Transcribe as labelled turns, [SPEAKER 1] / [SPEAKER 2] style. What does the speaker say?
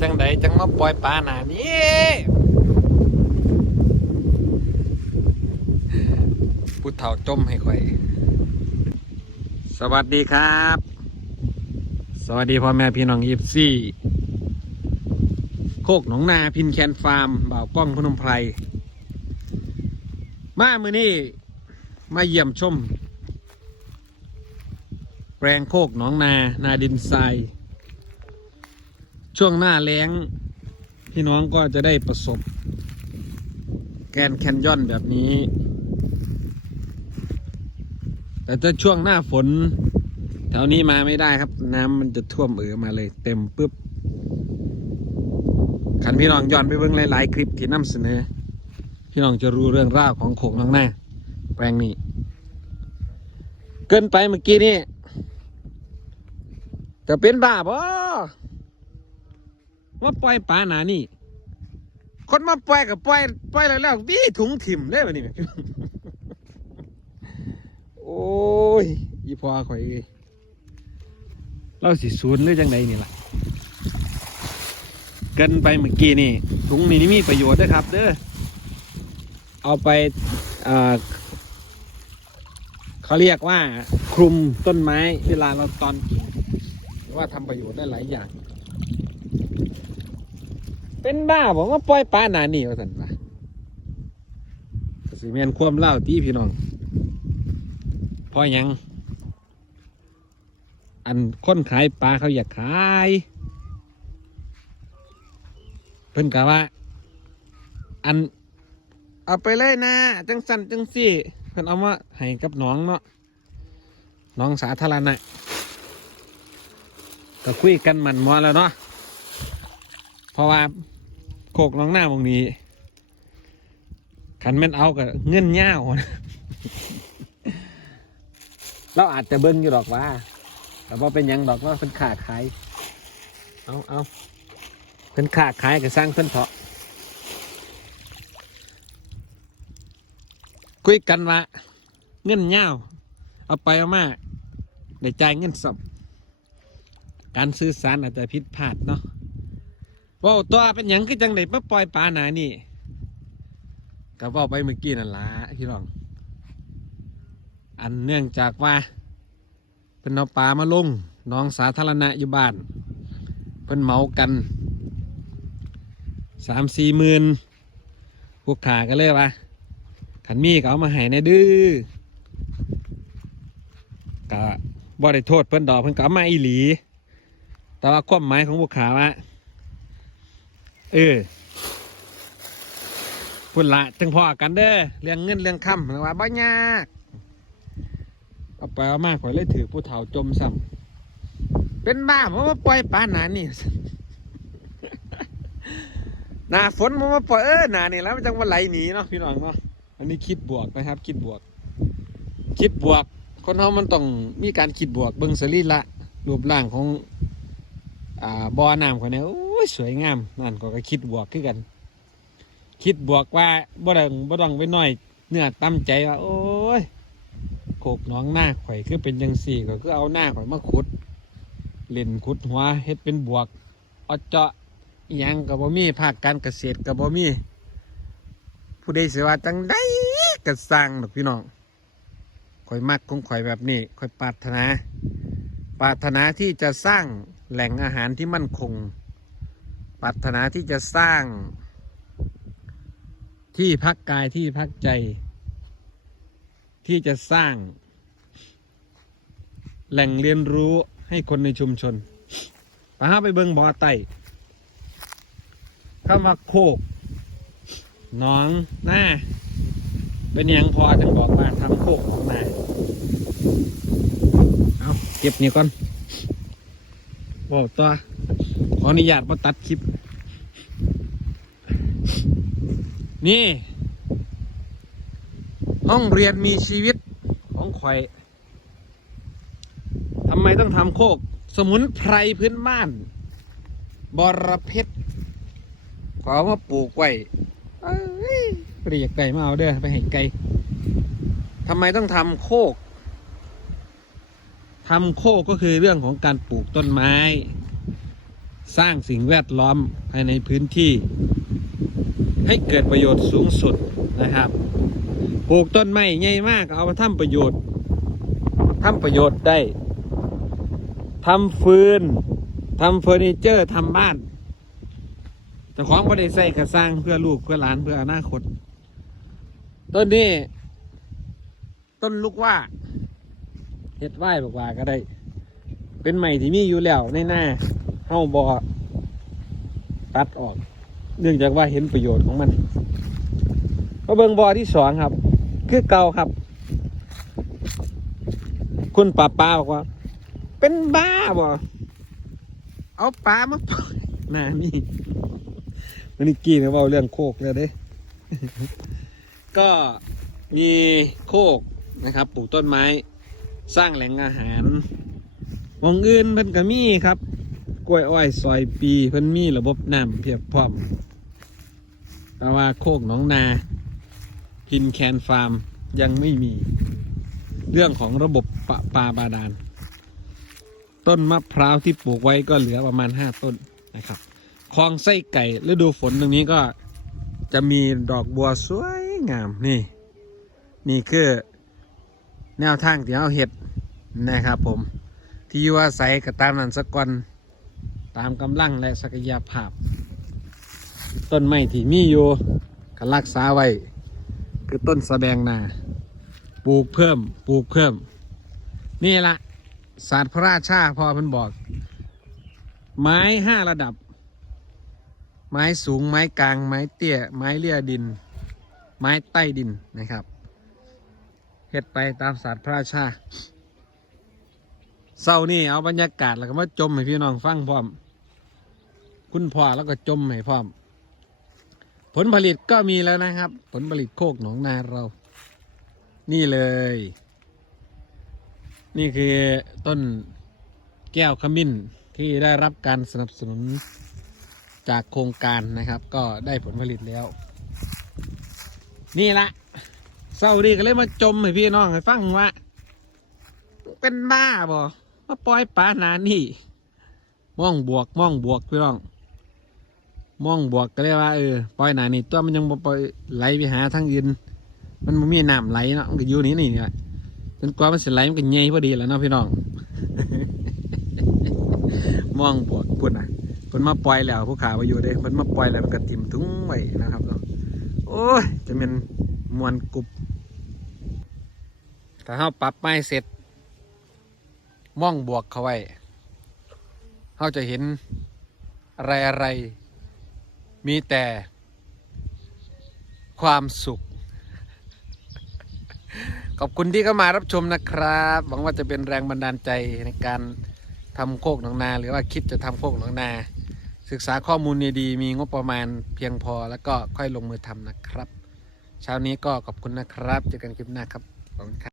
[SPEAKER 1] จังใดจังมาปล่อยปลาหนานี้ผู้เฒ่าจมให้ข่อย สวัสดีครับ สวัสดีพ่อแม่พี่น้องยิปซี่โคกหนองนาพินแคนฟาร์มบ่าวกล้องพนมไพร มามือนี้มาเยี่ยมชม แปลงโคกหนองนา นาดินทราย ช่วงหน้าแล้ง พี่น้องก็จะได้ประสบ แกนแคนยอนแบบนี้ แต่ถ้าช่วงหน้าฝน แถวนี้มาไม่ได้ครับ น้ำมันจะท่วมเอือมาเลย เต็มปุ๊บขันพี่น้องย้อนไปเบิ่งหลาย ๆ คลิปที่นำเสนอ พี่น้องจะรู้เรื่องราวของโขกน้องหน้า แปลงนี้ เกินไปเมื่อกี้นี่จะเป็นบ้าบ่ มาปล่อยปลาหนานี่คนมาปล่อยกับปล่อยปล่อยแล้วแล้ววิถุงถิ่มได้แบบนี้โอ้ยอีพอข่อยเราสิศูนย์หรือจังไดนี่ล่ะเกินไปเมื่อกี้นี่ถุงนี้นี่มีประโยชน์ด้วยครับ เด้อเอาไปเขาเรียกว่าคลุมต้นไม้เวลาเราตอนกิ่งหรือว่าทำประโยชน์ได้หลายอย่าง เป็นบ้าผมว่าปล่อยปลาหนานี่ว่าสันว่ากสิเมียนความเล่าที่พี่น้องพอยัง อันคนขายปลาเขาอยากขาย เพิ่นกะว่า อัน เอาไปเลยนะ จังสันจังสี่ เพิ่นเอามาให้กับน้องเนาะน้องสาธารณะก็คุยกันหมันมอแล้วเนาะ ราะว่าโคกน้องหน้าตรงนี้ขันแม่นเอากับเงินย่าวเราอาจจะเบิ้งอยู่ดอกว่า แต่ว่าเป็นยังดอกว่าเพิ่นขาขาย เอาเอาเพิ่นขาขายก็สร้างเพิ่นเถาะคุยกันว่าเงินเงาวเอาไปเอามาได้จ่ายเงินสดการสื่อสารอาจจะผิดพลาดเนาะ ว่าตัวเป็นหยังคือจังไดมาปล่อยปลาหนานี่ก็ว่าไปเมื่อกี้นั่นละพี่น้อง อันเนื่องจากว่า เป็นเอาปลามาลงน้องสาธารณะอยู่บ้าน เพิ่นเหมากันสามสี่หมื่นพวกขาก็เลยว่าขันมีก็เอามาให้ในดื้อกะบ่ได้โทษเพิ่นดอกเพิ่นก็เอามาอีหลี แต่ว่าความหมายของพวกขาว่า เออพุ่นละจังพอกันเด้อเรื่องเงินเรื่องคำหรือว่าบ่ยากเอาไปเอามาข่อเลยถือผู้เฒ่าจมซ้ำเป็นบ้าเพราะว่าปล่อยปลาหนานี่หนาฝนมันมาปล่อยเออหนานี่แล้วมันจังว่าไหลหนีเนาะพี่น้องเนาะอันนี้คิดบวกนะครับ คิดบวก คิดบวก คนเรามันต้องมีการคิดบวกเบิ่งสรีละรูปร่างของ อ่าบ่อน้ำคนนี้โอ้ยสวยงามนั่นก็ก็คิดบวกคือกัน คิดบวกว่าบ่ต้องบ่ต้องไปน้อยเนื้อตั้มใจว่าโอ้ยโขกหน้องหน้าข่อยคือเป็นจังสี่ก็คือเอาหน้าข่อยมาขุด เล่นขุดหัวเฮ็ดเป็นบวกเอาเจาะยังกับบ่มีภาคการเกษตรกับบ่มีผู้ใดเสียว่าจังได้ก็สร้างดอกพี่น้องข่อยมักของข่อยแบบนี้ข่อยปรารถนา ปรารถนาที่จะสร้าง แหล่งอาหารที่มั่นคง ปรารถนาที่จะสร้าง ที่พักกายที่พักใจ ที่จะสร้าง แหล่งเรียนรู้ให้คนในชุมชนไปหาไปเบิงบ่อไต่ข้ามาโคกหน้องหน้า เป็นยังพอจังบอกว่าทำโคกของนาเอาเก็บนี่ก่อน บอกตัวขออนุญาตมาตัดคลิป นี่ ห้องเรียนมีชีวิตของข่อยทำไมต้องทำโคก สมุนไพรพื้นบ้าน บรเพชรขอมาปลูกไว้เอ้ยเรียกไก่มาเอาเด้อไปให้ไก่ทำไมต้องทำโคก ทำโคก็คือเรื่องของการปลูกต้นไม้ สร้างสิ่งแวดล้อมภายในพื้นที่ ให้เกิดประโยชน์สูงสุดนะครับ ปลูกต้นไม้ใหญ่มากเอามาทำประโยชน์ทำประโยชน์ได้ทำฟืนทำเฟอร์นิเจอร์ทำบ้านเจ้าของบ่ได้ใส่กระสร้างเพื่อลูกเพื่อหลานเพื่ออนาคต ต้นนี้ ต้นลูกว่า เฮ็ดไหว้บอกว่าก็ได้ เป็นใหม่ที่มีอยู่แล้วในหน้าเฮาบอตัดออก เนื่องจากว่าเห็นประโยชน์ของมันมาเบิงบอที่สองครับ คือเก่าครับ คุณป้าป้าบอกว่า เป็นบ้าบ่เอาปลามาปล่อยนานี่มันนี่กี้เนี่ยเว่าเรื่องโคกแล้วเด้ ก็มีโคกนะครับ ปลูกต้นไม้ สร้างแหล่งอาหารหมองอื่นเพิ่นก็มีครับ กล้วยอ้อยซอยปีเพิ่นมีระบบน้ำเพียบพร้อมแต่ว่าโคกหนองนาพินแคนฟาร์มยังไม่มี เรื่องของระบบปะปาบาดาล ต้นมะพร้าวที่ปลูกไว้ก็เหลือประมาณห้าต้นนะครับคลองไส้ไก่ฤดูฝนตรงนี้ก็จะมีดอกบัวสวยงามนี่ นี่คือ แนวทางที่เอาเห็ดนะครับผมที่อยู่อาศัยก็ตามนั้นสกก่อนตามกำลังและศักยภาพ ต้นไม้ที่มีอยู่ก็รักษาไว้ คือต้นสะแบงนาปลูกเพิ่มปลูกเพิ่ม นี่ละศาสตร์พระราชาพอเพิ่นบอก ไม้ห้าระดับ ไม้สูงไม้กลาง ไม้เตี้ย ไม้เลี่ยดิน ไม้ใต้ดินนะครับ เฮ็ดไปตามศาสตร์พระราชาเศร้านี่เอาบรรยากาศแล้วก็มาจมให้พี่น้องฟังพร้อม คุณพ่อแล้วก็จมให้พร้อม ผลผลิตก็มีแล้วนะครับ ผลผลิตโคกหนองนาเรา นี่เลย นี่คือต้นแก้วขมิ้นที่ได้รับการสนับสนุนจากโครงการนะครับ ก็ได้ผลผลิตแล้ว นี่ละ เศร้าดีก็เลยมาจมให้พี่น้องให้ฟังว่า เป็นบ้าบ่มาปล่อยปลาหนานี่มองบวกมองบวกพี่น้องมองบวกก็เลยว่าเออปล่อยหนานี่ตัวมันยังบ่ปล่อยไหลไปหาทางอื่นมันบ่มีน้ำไหลเนาะมันก็อยู่นี่นี่นี่แหละจนกว่ามันสิไหลมันก็ใหญ่พอดีแล้วเนาะพี่น้อง มองบวกพุ่นอะเพิ่นมาปล่อยแล้วผู้ขาว่าอยู่เด้เพิ่นมาปล่อยแล้วมันก็ติ่มถุงไว้นะครับเนาะโอ้ยจะเป็นมวนกรุบ ถ้าเฮาปรับไม้เสร็จม่องบวกเขาไว้เฮาจะเห็นอะไรอะไร มีแต่ความสุข ขอบคุณที่เข้ามารับชมนะครับ หวังว่าจะเป็นแรงบันดาลใจในการทำโคกหนองนา หรือว่าคิดจะทำโคกหนองนา ศึกษาข้อมูลดีๆมีงบประมาณเพียงพอแล้วก็ค่อยลงมือทำนะครับ เช้านี้ก็ขอบคุณนะครับ เจอกันคลิปหน้าครับ ขอบคุณครับ